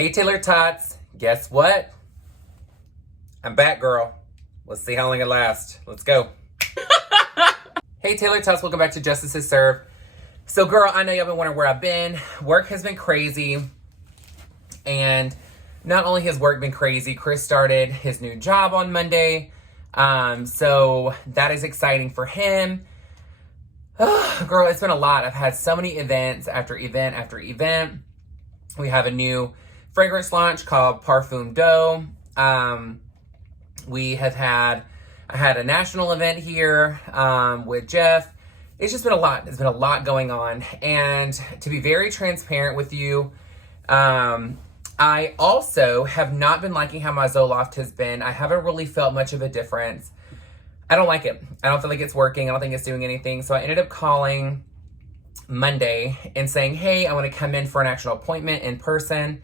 Hey Taylor-tots, guess what? I'm back, girl. Let's see how long it lasts. Let's go. Hey Taylor-tots, welcome back to Justice is Served. So girl, I know y'all been wondering where I've been. Work has been crazy. And not only has work been crazy, Chris started his new job on Monday. So that is exciting for him. Girl, it's been a lot. I've had so many events after event after event. We have a new fragrance launch called Parfum d'Eau. I had a national event here with Jeff. It's just been a lot. There's been a lot going on. And to be very transparent with you, I also have not been liking how my Zoloft has been. I haven't really felt much of a difference. I don't like it. I don't feel like it's working. I don't think it's doing anything. So I ended up calling Monday and saying, hey, I want to come in for an actual appointment in person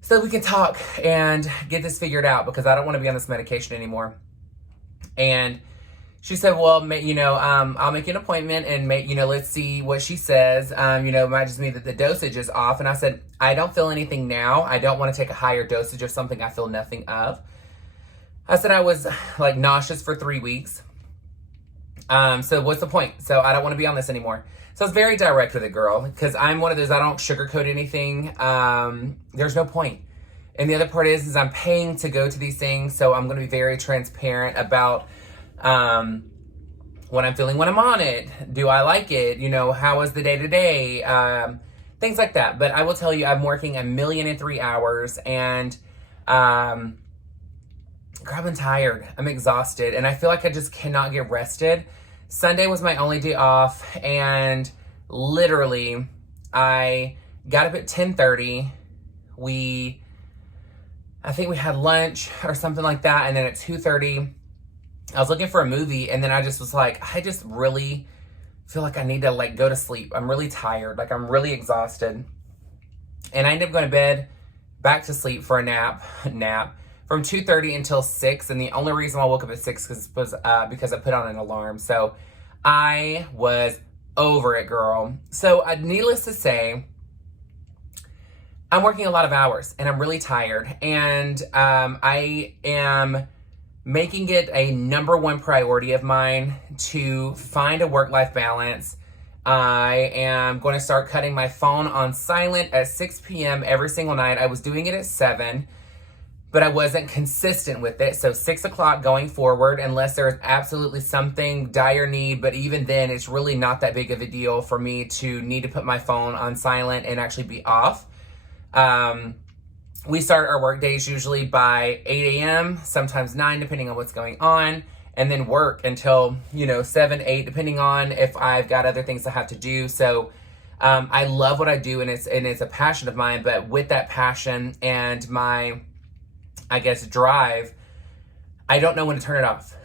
so we can talk and get this figured out because I don't want to be on this medication anymore. And she said, well, I'll make an appointment and let's see what she says. It might just mean that the dosage is off. And I said, I don't feel anything now. I don't want to take a higher dosage of something I feel nothing of. I said I was like nauseous for 3 weeks. So what's the point? So I don't want to be on this anymore. So I was very direct with it, girl, because I'm one of those, I don't sugarcoat anything. There's no point. And the other part is I'm paying to go to these things. So I'm going to be very transparent about what I'm feeling when I'm on it. Do I like it? How is the day to day? Things like that. But I will tell you, I'm working 1,000,003 hours and, girl, I've been tired. I'm exhausted. And I feel like I just cannot get rested. Sunday was my only day off. And literally, I got up at 10:30. I think we had lunch or something like that. And then at 2:30, I was looking for a movie. And then I just was like, I just really feel like I need to go to sleep. I'm really tired. I'm really exhausted. And I ended up going to bed, back to sleep for a nap from 2:30 until 6. And the only reason I woke up at 6 was because I put on an alarm. So I was over it, girl. So needless to say, I'm working a lot of hours and I'm really tired. And I am making it a number one priority of mine to find a work-life balance. I am going to start cutting my phone on silent at 6 p.m. every single night. I was doing it at 7, but I wasn't consistent with it. So 6 o'clock going forward, unless there's absolutely something dire need, but even then it's really not that big of a deal for me to need to put my phone on silent and actually be off. We start our work days usually by 8 a.m., sometimes 9, depending on what's going on, and then work until, 7, 8, depending on if I've got other things I have to do. So I love what I do, and it's a passion of mine, but with that passion and my, drive, I don't know when to turn it off.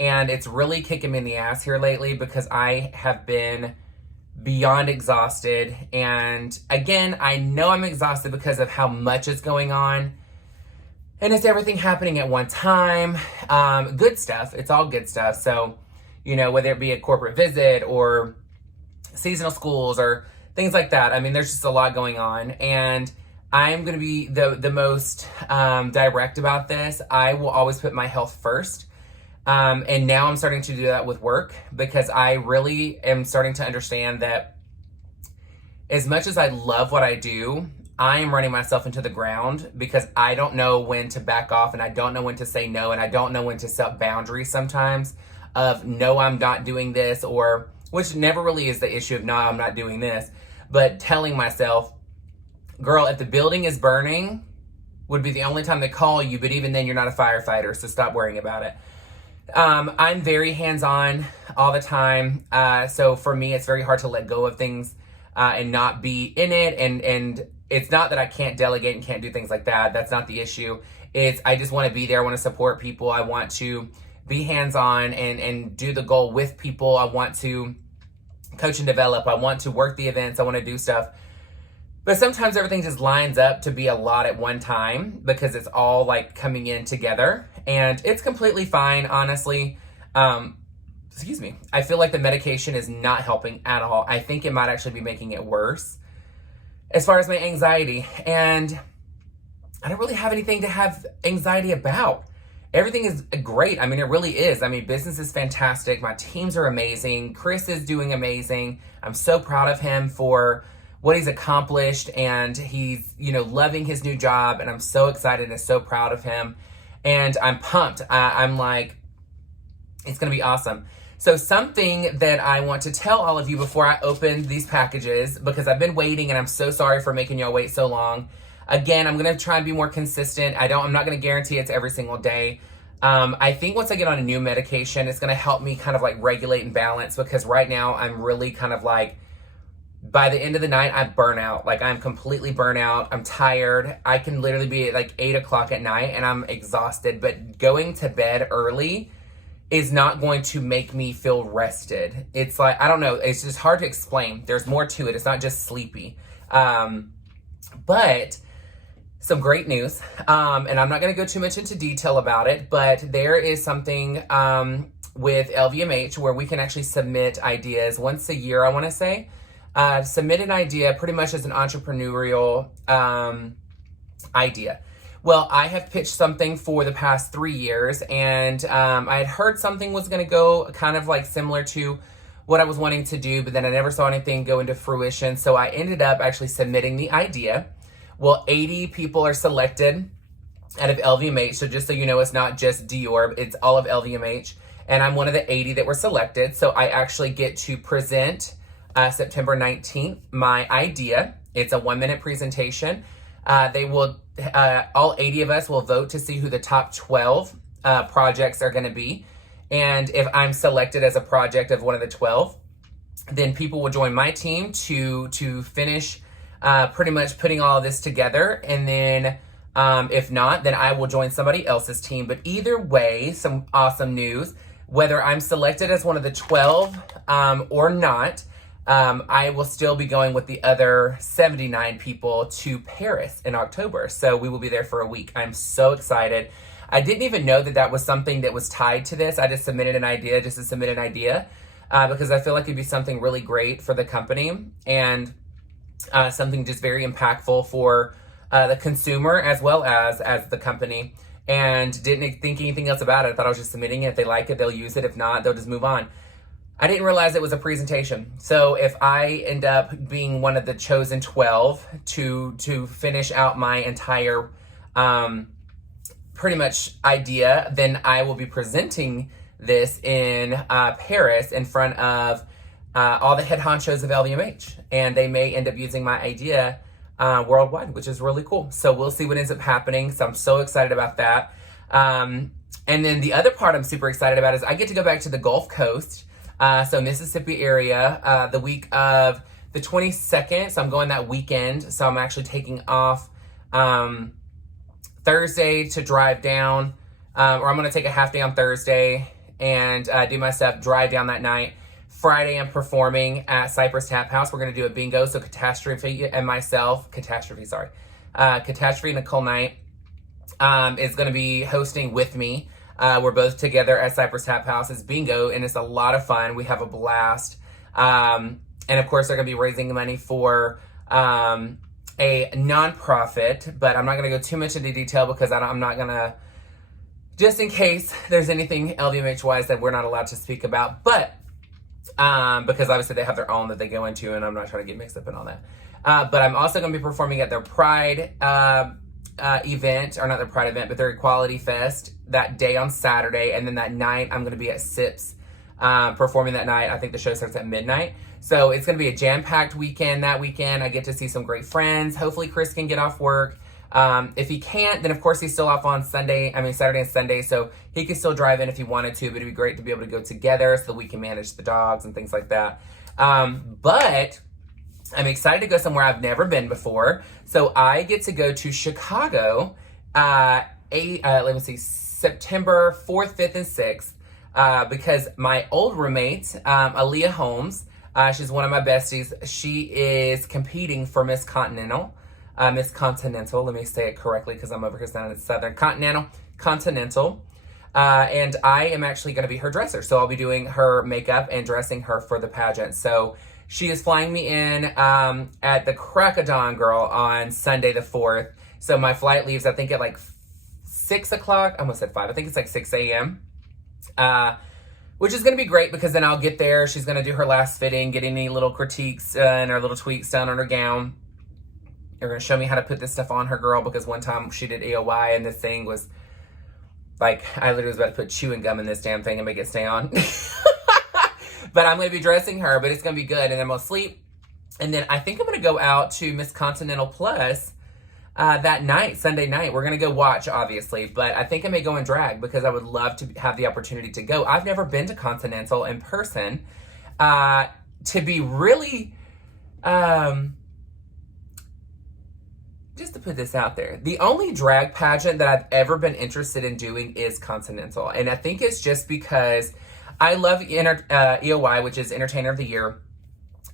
And it's really kicking me in the ass here lately because I have been beyond exhausted. And again, I know I'm exhausted because of how much is going on. And it's everything happening at one time. Good stuff. It's all good stuff. So, whether it be a corporate visit or seasonal schools or things like that. There's just a lot going on. And I'm going to be the most direct about this. I will always put my health first. And now I'm starting to do that with work because I really am starting to understand that as much as I love what I do, I am running myself into the ground because I don't know when to back off and I don't know when to say no and I don't know when to set boundaries sometimes of no, I'm not doing this, or which never really is the issue of no, I'm not doing this, but telling myself, girl, if the building is burning would be the only time they call you, but even then you're not a firefighter, so stop worrying about it. I'm very hands-on all the time. So for me, it's very hard to let go of things and not be in it. And it's not that I can't delegate and can't do things like that. That's not the issue. I just want to be there. I want to support people. I want to be hands-on and do the goal with people. I want to coach and develop. I want to work the events. I want to do stuff. But sometimes everything just lines up to be a lot at one time because it's all coming in together. And it's completely fine, honestly. Excuse me. I feel like the medication is not helping at all. I think it might actually be making it worse. as far as my anxiety. And I don't really have anything to have anxiety about. Everything is great. I mean, it really is. I mean, business is fantastic. My teams are amazing. Chris is doing amazing. I'm so proud of him for what he's accomplished, and he's, loving his new job, and I'm so excited and so proud of him. And I'm pumped. I'm like, it's going to be awesome. So something that I want to tell all of you before I open these packages, because I've been waiting and I'm so sorry for making y'all wait so long. Again, I'm going to try and be more consistent. I'm not going to guarantee it's every single day. I think once I get on a new medication, it's going to help me kind of like regulate and balance, because right now I'm really kind of like, by the end of the night, I burn out. Like, I'm completely burnt out. I'm tired. I can literally be at like 8 o'clock at night and I'm exhausted, but going to bed early is not going to make me feel rested. It's like, I don't know. It's just hard to explain. There's more to it. It's not just sleepy. But some great news. And I'm not going to go too much into detail about it, but there is something with LVMH where we can actually submit ideas once a year, I want to say. Submit an idea pretty much as an entrepreneurial idea. Well, I have pitched something for the past 3 years, and I had heard something was going to go kind of like similar to what I was wanting to do, but then I never saw anything go into fruition. So I ended up actually submitting the idea. Well, 80 people are selected out of LVMH. So just so you know, it's not just Dior, it's all of LVMH. And I'm one of the 80 that were selected. So I actually get to present September 19th, my idea. It's a 1-minute presentation. They will, all 80 of us will vote to see who the top 12 projects are going to be. And if I'm selected as a project of one of the 12, then people will join my team to finish pretty much putting all of this together. And then if not, then I will join somebody else's team. But either way, some awesome news. Whether I'm selected as one of the 12 or not, I will still be going with the other 79 people to Paris in October. So we will be there for a week. I'm so excited. I didn't even know that that was something that was tied to this. I just submitted an idea just to submit an idea because I feel like it'd be something really great for the company and something just very impactful for the consumer as well as the company. And didn't think anything else about it. I thought I was just submitting it. If they like it, they'll use it. If not, they'll just move on. I didn't realize it was a presentation. So if I end up being one of the chosen 12 to finish out my entire pretty much idea, then I will be presenting this in Paris in front of all the head honchos of LVMH. And they may end up using my idea worldwide, which is really cool. So we'll see what ends up happening. So I'm so excited about that. And then the other part I'm super excited about is I get to go back to the Gulf Coast. So Mississippi area, the week of the 22nd. So I'm going that weekend. So I'm actually taking off Thursday to drive down, or I'm going to take a half day on Thursday and do my stuff, drive down that night. Friday, I'm performing at Cypress Tap House. We're going to do a bingo. So Catastrophe Nicole Knight is going to be hosting with me. We're both together at Cypress Tap House. It's bingo, and it's a lot of fun. We have a blast. And of course, they're going to be raising money for a nonprofit, but I'm not going to go too much into detail because I'm not going to, just in case there's anything LVMH-wise that we're not allowed to speak about. But because obviously they have their own that they go into, and I'm not trying to get mixed up in all that. But I'm also going to be performing at their Pride event, or not their Pride event, but their Equality Fest that day on Saturday. And then that night, I'm going to be at Sips performing that night. I think the show starts at midnight. So it's going to be a jam-packed weekend that weekend. I get to see some great friends. Hopefully Chris can get off work. If he can't, then of course he's still off on Saturday and Sunday, so he can still drive in if he wanted to, but it'd be great to be able to go together so we can manage the dogs and things like that. But I'm excited to go somewhere I've never been before. So I get to go to Chicago, September 4th, 5th, and 6th, because my old roommate, Aaliyah Holmes, she's one of my besties. She is competing for Miss Continental, let me say it correctly because I'm over here sounding Southern. Continental. And I am actually going to be her dresser. So I'll be doing her makeup and dressing her for the pageant. So She is flying me in at the crack of dawn, girl, on Sunday the 4th. So my flight leaves, I think, at like 6 o'clock. I almost said 5. I think it's like 6 a.m. Which is going to be great because then I'll get there. She's going to do her last fitting, get any little critiques and her little tweaks done on her gown. They're going to show me how to put this stuff on her, girl, because one time she did EOY and this thing was like, I literally was about to put chewing gum in this damn thing and make it stay on. But I'm going to be dressing her, but it's going to be good. And then I'm going to sleep. And then I think I'm going to go out to Miss Continental Plus that night, Sunday night. We're going to go watch, obviously. But I think I may go in drag because I would love to have the opportunity to go. I've never been to Continental in person. To be really, just to put this out there, the only drag pageant that I've ever been interested in doing is Continental. And I think it's just because I love EOY, which is Entertainer of the Year.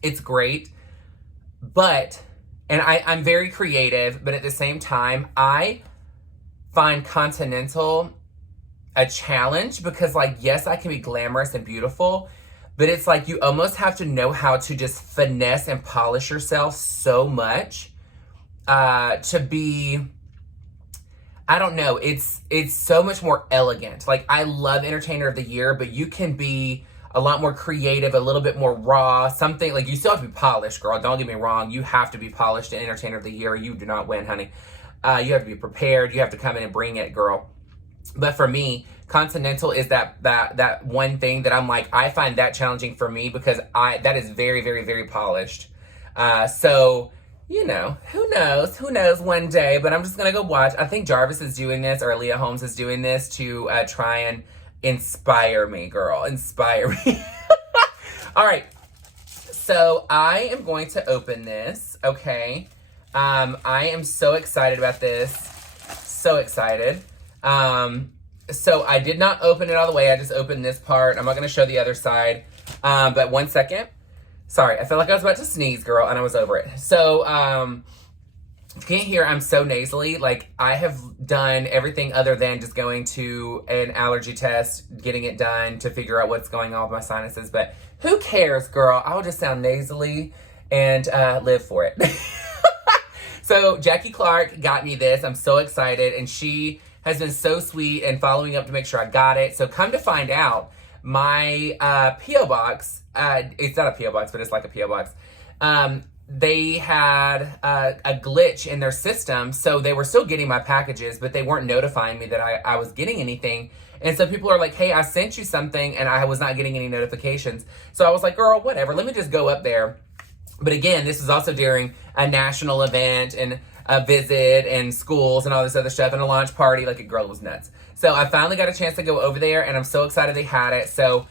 It's great, but, and I'm very creative, but at the same time, I find Continental a challenge because, like, yes, I can be glamorous and beautiful, but it's like you almost have to know how to just finesse and polish yourself so much to be, I don't know, it's so much more elegant. Like, I love Entertainer of the Year, but you can be a lot more creative, a little bit more raw, something, like, you still have to be polished, girl. Don't get me wrong. You have to be polished in Entertainer of the Year. You do not win, honey. You have to be prepared. You have to come in and bring it, girl. But for me, Continental is that one thing that I'm like, I find that challenging for me because that is very, very, very polished. So, you know, who knows one day, but I'm just going to go watch. I think Jarvis is doing this, or Leah Holmes is doing this to try and inspire me, girl. Inspire me. All right. So I am going to open this, okay? I am so excited about this. So excited. So I did not open it all the way. I just opened this part. I'm not going to show the other side. But 1 second. Sorry, I felt like I was about to sneeze, girl, and I was over it. So, if you can't hear, I'm so nasally. Like, I have done everything other than just going to an allergy test, getting it done to figure out what's going on with my sinuses. But who cares, girl? I'll just sound nasally and live for it. So, Jackie Clark got me this. I'm so excited, and she has been so sweet and following up to make sure I got it. So, come to find out, my P.O. box, it's not a P.O. box, but it's like a P.O. box. They had a glitch in their system, so they were still getting my packages, but they weren't notifying me that I was getting anything. And so people are like, hey, I sent you something, and I was not getting any notifications. So I was like, girl, whatever, let me just go up there. But again, this is also during a national event and a visit and schools and all this other stuff and a launch party. Like, a girl was nuts. So I finally got a chance to go over there, and I'm so excited they had it. So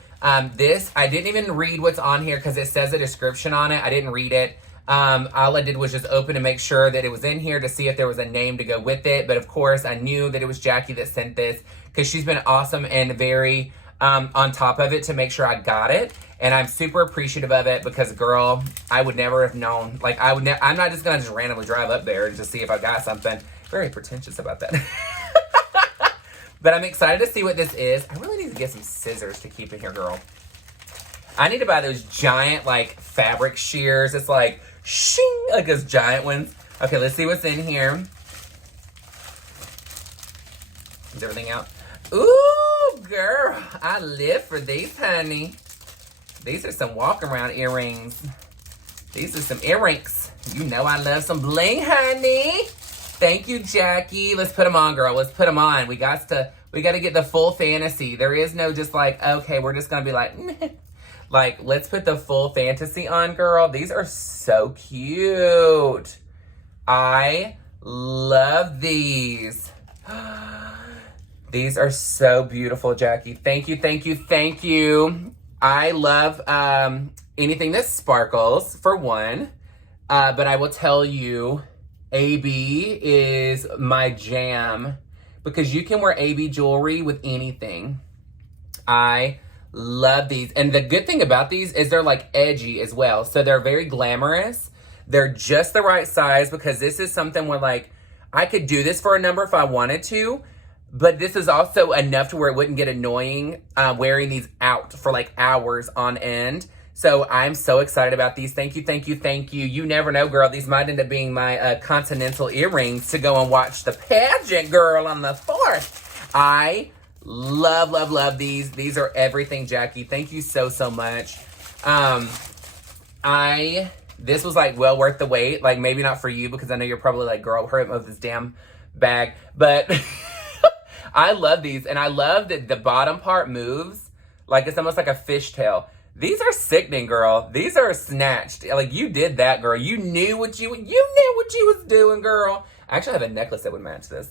this, I didn't even read what's on here because it says a description on it. I didn't read it. All I did was just open and make sure that it was in here to see if there was a name to go with it. But of course, I knew that it was Jackie that sent this because she's been awesome and very on top of it to make sure I got it. And I'm super appreciative of it because, girl, I would never have known. Like, I'm not just going to just randomly drive up there and just see if I got something. Very pretentious about that. But I'm excited to see what this is. I really need to get some scissors to keep in here, girl. I need to buy those giant, like, fabric shears. It's like, shing, like those giant ones. Okay, let's see what's in here. Is everything out? Ooh, girl, I live for these, honey. These are some walk-around earrings. These are some earrings. You know I love some bling, honey. Thank you, Jackie. Let's put them on, girl. Let's put them on. We got to get the full fantasy. There is no just like, okay, we're just going to be like, meh. Like, let's put the full fantasy on, girl. These are so cute. I love these. These are so beautiful, Jackie. Thank you, thank you, thank you. I love anything that sparkles, for one. But I will tell you, AB is my jam because you can wear AB jewelry with anything. I love these. And the good thing about these is they're like edgy as well. So they're very glamorous. They're just the right size because this is something where, like, I could do this for a number if I wanted to, but this is also enough to where it wouldn't get annoying wearing these out for like hours on end. So I'm so excited about these. Thank you, thank you, thank you. You never know, girl. These might end up being my continental earrings to go and watch the pageant, girl, on the 4th. I love, love, love these. These are everything, Jackie. Thank you so, so much. This was like well worth the wait. Like maybe not for you because I know you're probably like, girl, hurry up with this damn bag. But I love these. And I love that the bottom part moves. Like it's almost like a fishtail. These are sickening, girl. These are snatched. Like you did that, girl. You knew what you was doing, girl. I actually have a necklace that would match this.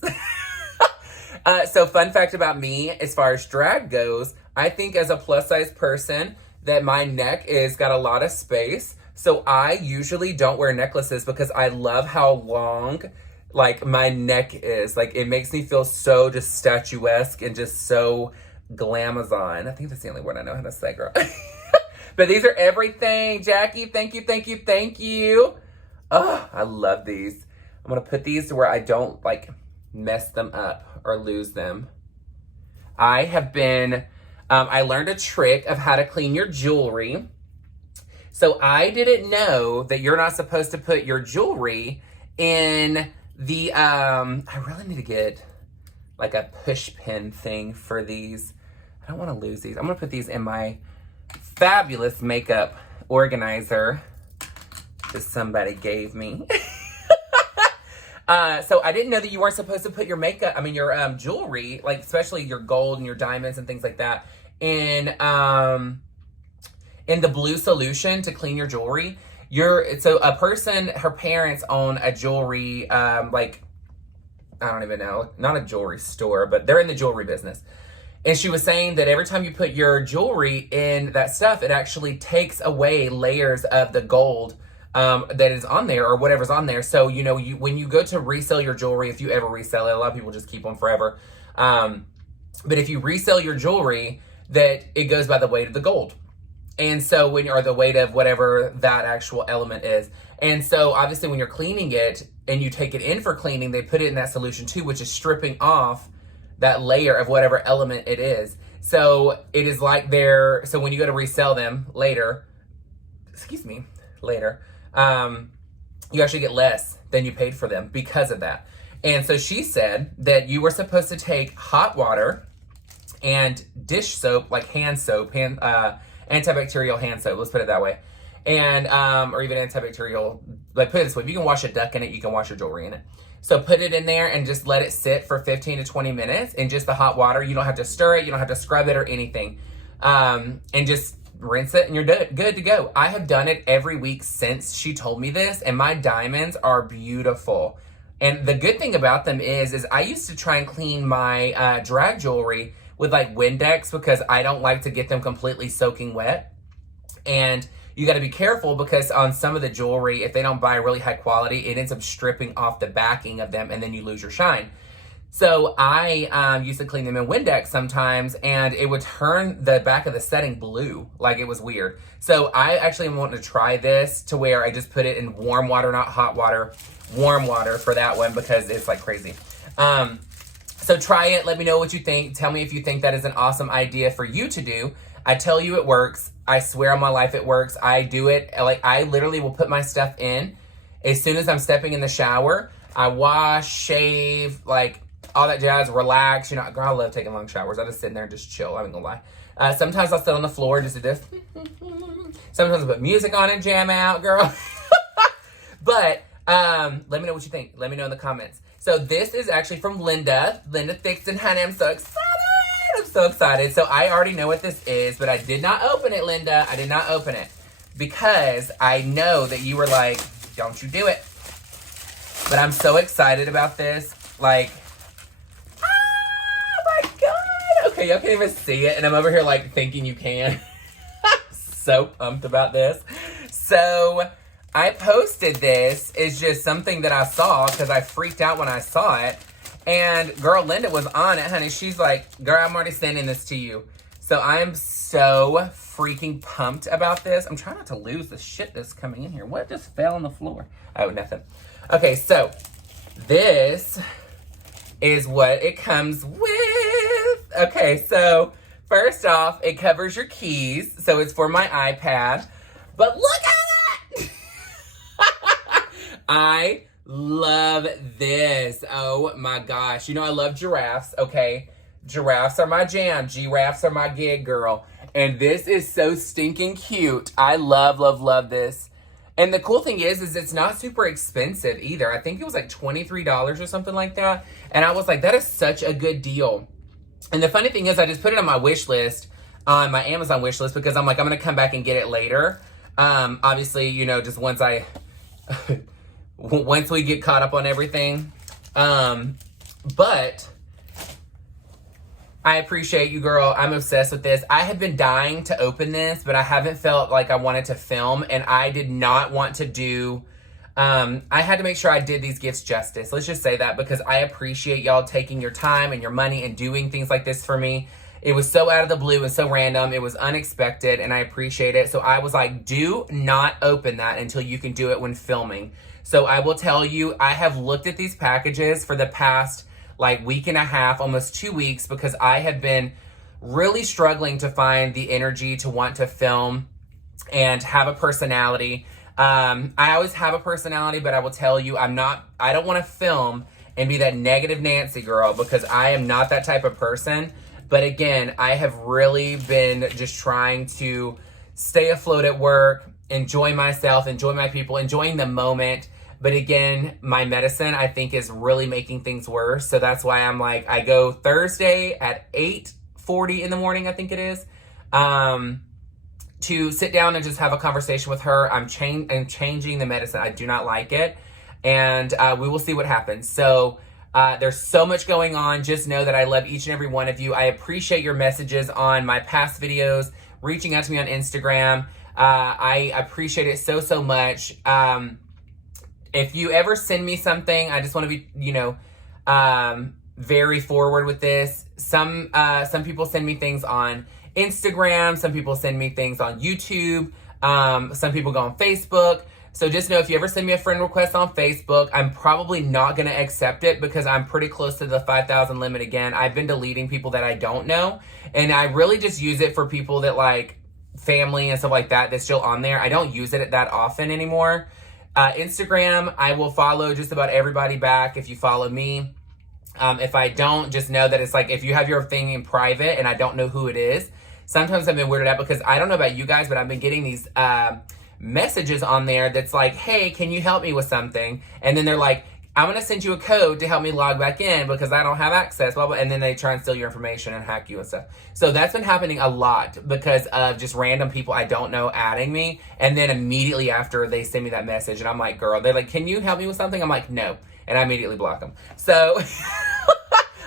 So fun fact about me, as far as drag goes, I think as a plus size person that my neck is got a lot of space. So I usually don't wear necklaces because I love how long like my neck is. Like it makes me feel so just statuesque and just so glamazon. I think that's the only word I know how to say, girl. But these are everything, Jackie. Thank you, thank you, thank you. Oh, I love these. I'm gonna put these to where I don't like mess them up or lose them. I have been, I learned a trick of how to clean your jewelry. So I didn't know that you're not supposed to put your jewelry in the, I really need to get like a push pin thing for these. I don't want to lose these. I'm going to put these in my fabulous makeup organizer that somebody gave me. So I didn't know that you weren't supposed to put your makeup, your jewelry, like especially your gold and your diamonds and things like that, in the blue solution to clean your jewelry. So a person, her parents own a jewelry, like, I don't even know, not a jewelry store, but they're in the jewelry business. And she was saying that every time you put your jewelry in that stuff, it actually takes away layers of the gold that is on there or whatever's on there. So, when you go to resell your jewelry, if you ever resell it, a lot of people just keep them forever. But if you resell your jewelry, that it goes by the weight of the gold. And so or the weight of whatever that actual element is. And so obviously when you're cleaning it and you take it in for cleaning, they put it in that solution too, which is stripping off that layer of whatever element it is. So it is like so when you go to resell them later, you actually get less than you paid for them because of that. And so she said that you were supposed to take hot water and dish soap, like hand soap, antibacterial hand soap, let's put it that way. And, or even antibacterial, like put it this way, if you can wash a duck in it, you can wash your jewelry in it. So put it in there and just let it sit for 15 to 20 minutes in just the hot water. You don't have to stir it. You don't have to scrub it or anything. And just rinse it and you're good to go. I have done it every week since she told me this, and my diamonds are beautiful. And the good thing about them is I used to try and clean my drag jewelry with like Windex because I don't like to get them completely soaking wet. And you got to be careful because on some of the jewelry, if they don't buy really high quality, it ends up stripping off the backing of them and then you lose your shine. So I used to clean them in Windex sometimes, and it would turn the back of the setting blue. Like it was weird. So I actually am wanting to try this to where I just put it in warm water, not hot water, warm water for that one because it's like crazy. So try it. Let me know what you think. Tell me if you think that is an awesome idea for you to do. I tell you it works. I swear on my life it works. I do it. Like I literally will put my stuff in as soon as I'm stepping in the shower. I wash, shave, like all that jazz, relax. Girl, I love taking long showers. I just sit in there and just chill. I ain't gonna lie. Sometimes I'll sit on the floor and just do this. Sometimes I put music on and jam out, girl. But let me know what you think. Let me know in the comments. So this is actually from Linda. Linda Thixton, honey, I'm so excited. I'm so excited. So I already know what this is, but I did not open it, Linda. I did not open it because I know that you were like, don't you do it. But I'm so excited about this. Like, oh my God. Okay, y'all can't even see it. And I'm over here like thinking you can. I'm so pumped about this. So I posted this. It's just something that I saw because I freaked out when I saw it. And girl, Linda was on it, honey. She's like, girl, I'm already sending this to you. So I am so freaking pumped about this. I'm trying not to lose the shit that's coming in here. What just fell on the floor? Oh, nothing. Okay, so this is what it comes with. Okay, so first off, it covers your keys. So it's for my iPad. But look at it! I love this. Oh my gosh. You know, I love giraffes, okay? Giraffes are my jam. Giraffes are my gig, girl. And this is so stinking cute. I love, love, love this. And the cool thing is it's not super expensive either. I think it was like $23 or something like that. And I was like, that is such a good deal. And the funny thing is I just put it on my wish list, on my Amazon wish list, because I'm like, I'm going to come back and get it later. Obviously, you know, just once once we get caught up on everything. But I appreciate you, girl. I'm obsessed with this. I have been dying to open this, but I haven't felt like I wanted to film, and I did not want to do, I had to make sure I did these gifts justice. Let's just say that, because I appreciate y'all taking your time and your money and doing things like this for me. It was so out of the blue and so random. It was unexpected, and I appreciate it. So I was like, do not open that until you can do it when filming. So I will tell you, I have looked at these packages for the past like week and a half, almost 2 weeks, because I have been really struggling to find the energy to want to film and have a personality. I always have a personality, but I will tell you, I don't want to film and be that negative Nancy girl, because I am not that type of person. But again, I have really been just trying to stay afloat at work, enjoy myself, enjoy my people, enjoying the moment. But again, my medicine, I think, is really making things worse. So that's why I'm like, I go Thursday at 8:40 in the morning, I think it is, to sit down and just have a conversation with her. I'm changing the medicine. I do not like it. And we will see what happens. So there's so much going on. Just know that I love each and every one of you. I appreciate your messages on my past videos, reaching out to me on Instagram. I appreciate it so, so much. If you ever send me something, I just want to be, you know, very forward with this. Some people send me things on Instagram. Some people send me things on YouTube. Some people go on Facebook. So just know, if you ever send me a friend request on Facebook, I'm probably not going to accept it, because I'm pretty close to the 5,000 limit again. I've been deleting people that I don't know. And I really just use it for people that, like, family and stuff like that, that's still on there. I don't use it that often anymore. Instagram, I will follow just about everybody back if you follow me. If I don't, just know that it's like, if you have your thing in private and I don't know who it is, sometimes I've been weirded out, because I don't know about you guys, but I've been getting these messages on there that's like, hey, can you help me with something? And then they're like, I'm going to send you a code to help me log back in because I don't have access, blah, blah. And then they try and steal your information and hack you and stuff. So that's been happening a lot because of just random people I don't know adding me. And then immediately after, they send me that message and I'm like, girl, they're like, can you help me with something? I'm like, no. And I immediately block them. So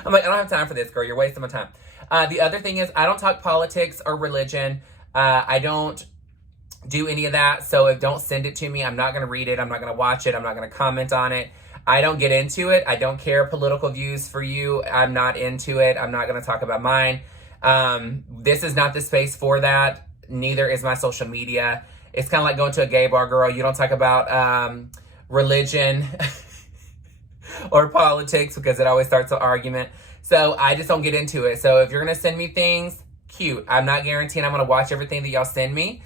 I'm like, I don't have time for this, girl. You're wasting my time. The other thing is, I don't talk politics or religion. I don't do any of that. So don't send it to me. I'm not going to read it. I'm not going to watch it. I'm not going to comment on it. I don't get into it. I don't care political views for you. I'm not into it. I'm not going to talk about mine. This is not the space for that. Neither is my social media. It's kind of like going to a gay bar, girl. You don't talk about religion or politics because it always starts an argument. So I just don't get into it. So if you're going to send me things, cute. I'm not guaranteeing I'm going to watch everything that y'all send me.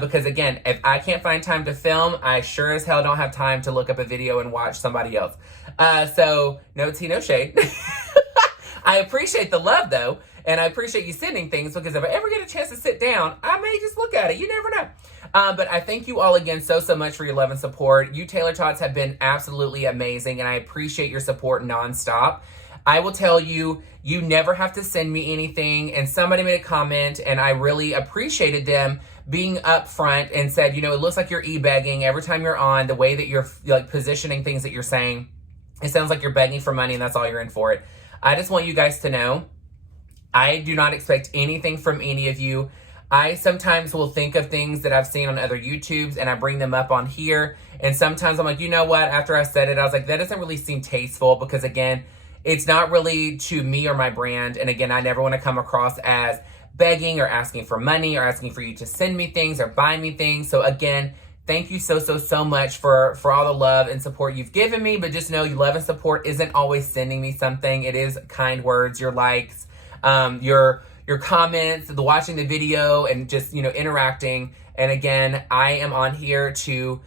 Because again, if I can't find time to film, I sure as hell don't have time to look up a video and watch somebody else. So no tea, no shade. I appreciate the love though. And I appreciate you sending things because if I ever get a chance to sit down, I may just look at it. You never know. But I thank you all again so much for your love and support. You Taylor-tots have been absolutely amazing and I appreciate your support nonstop. I will tell you, you never have to send me anything. And somebody made a comment and I really appreciated them being upfront and said, you know, it looks like you're e-begging every time you're on, the way that you're like positioning things that you're saying. It sounds like you're begging for money and that's all you're in for it. I just want you guys to know, I do not expect anything from any of you. I sometimes will think of things that I've seen on other YouTubes and I bring them up on here. And sometimes I'm like, you know what? After I said it, I was like, that doesn't really seem tasteful because again, it's not really to me or my brand. And again, I never want to come across as begging or asking for money or asking for you to send me things or buy me things. So again, thank you so much for all the love and support you've given me. But just know your love and support isn't always sending me something. It is kind words, your likes, your your comments, the watching the video, and just, you know, interacting. And again, I am on here to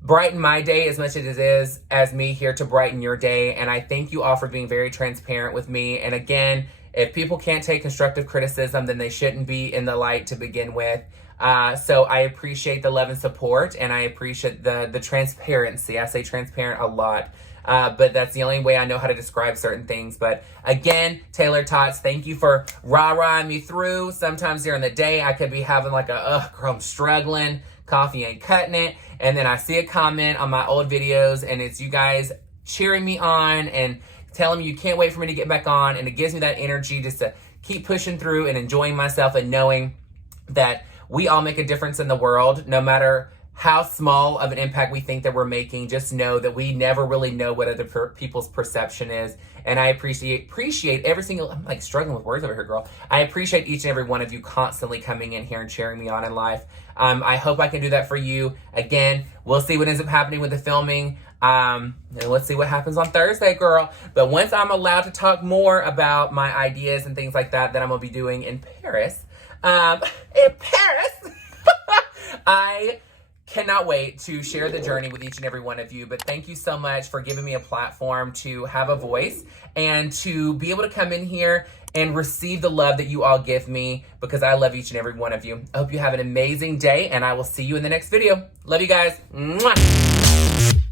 brighten my day as much as it is as me here to brighten your day. And I thank you all for being very transparent with me. And again, if people can't take constructive criticism, then they shouldn't be in the light to begin with. So I appreciate the love and support, and I appreciate the transparency. I say transparent a lot, but that's the only way I know how to describe certain things. But again, Taylor-tots, thank you for rah-rahing me through. Sometimes during the day, I could be having like a, girl, I'm struggling. Coffee ain't cutting it. And then I see a comment on my old videos, and it's you guys cheering me on and telling me you can't wait for me to get back on. And it gives me that energy just to keep pushing through and enjoying myself and knowing that we all make a difference in the world, no matter how small of an impact we think that we're making. Just know that we never really know what other people's perception is. And I appreciate every single, I'm like struggling with words over here, girl. I appreciate each and every one of you constantly coming in here and cheering me on in life. I hope I can do that for you. Again, we'll see what ends up happening with the filming. And let's see what happens on Thursday, girl. But once I'm allowed to talk more about my ideas and things like that I'm gonna be doing in Paris, I cannot wait to share the journey with each and every one of you. But thank you so much for giving me a platform to have a voice and to be able to come in here and receive the love that you all give me, because I love each and every one of you. I hope you have an amazing day, and I will see you in the next video. Love you guys. Mwah.